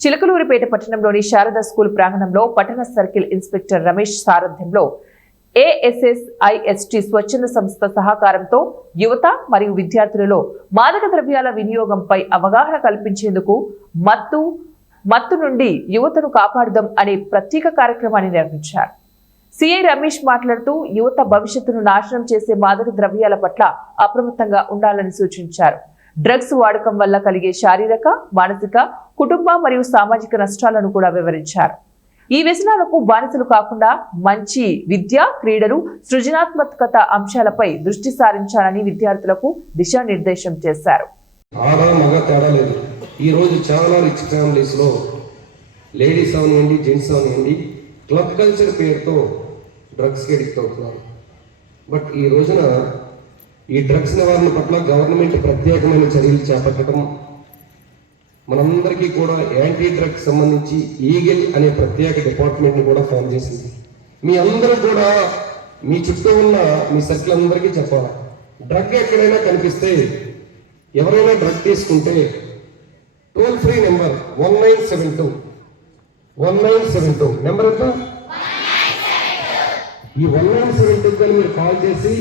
చిలకలూరిపేట పట్టణంలోని శారదా స్కూల్ ప్రాంగణంలో పట్టణ సర్కిల్ ఇన్స్పెక్టర్ రమేష్ సారథ్యంలో ASSIST స్వచ్ఛంద సంస్థ సహకారంతో యువత మరియు విద్యార్థులలో మాదక ద్రవ్యాల వినియోగంపై అవగాహన కల్పించేందుకు మత్తు నుండి యువతను కాపాడుదాం అనే ప్రత్యేక కార్యక్రమాన్ని నిర్వహించారు. సిఐ రమేష్ మాట్లాడుతూ యువత భవిష్యత్తును నాశనం చేసే మాదక ద్రవ్యాల పట్ల అప్రమత్తంగా ఉండాలని సూచించారు. డ్రగ్స్ వాడకం వల్ల కలిగే శారీరక, మానసిక, కుటుంబ మరియు సామాజిక నష్టాలను కూడా వివరించారు. ఈ వ్యసనాలకు బానిసలు కాకుండా మంచి విద్య, క్రీడలు, సృజనాత్మకత అంశాలపై దృష్టి సారించాలని విద్యార్థులకు దిశానిర్దేశం చేశారు. ఈ రోజు చాలా రిచ్ ఫ్యామిలీస్ లో లేడీస్ అవనివ్వండి, జెంట్స్ అవనివ్వండి, క్లబ్ కల్చర్ పేరుతో డ్రగ్స్ కి అడిక్ట్ అవుతున్నారు. బట్ ఈ రోజున ఈ డ్రగ్స్ నివారణ పట్ల గవర్నమెంట్ ప్రత్యేకమైన చర్యలు చేపట్టడం, మనందరికీ కూడా యాంటీ డ్రగ్స్ సంబంధించి ఈగిల్ అనే ప్రత్యేక డిపార్ట్మెంట్ని కూడా ఫామ్ చేసింది. మీ అందరూ కూడా మీ చుట్టూ ఉన్న మీ సర్కిల్ అందరికీ చెప్పాలి, డ్రగ్ ఎక్కడైనా కనిపిస్తే, ఎవరైనా డ్రగ్ తీసుకుంటే టోల్ ఫ్రీ నెంబర్ 1972 నెంబర్ ఎంత? ఈ 1972 మీరు కాల్ చేసి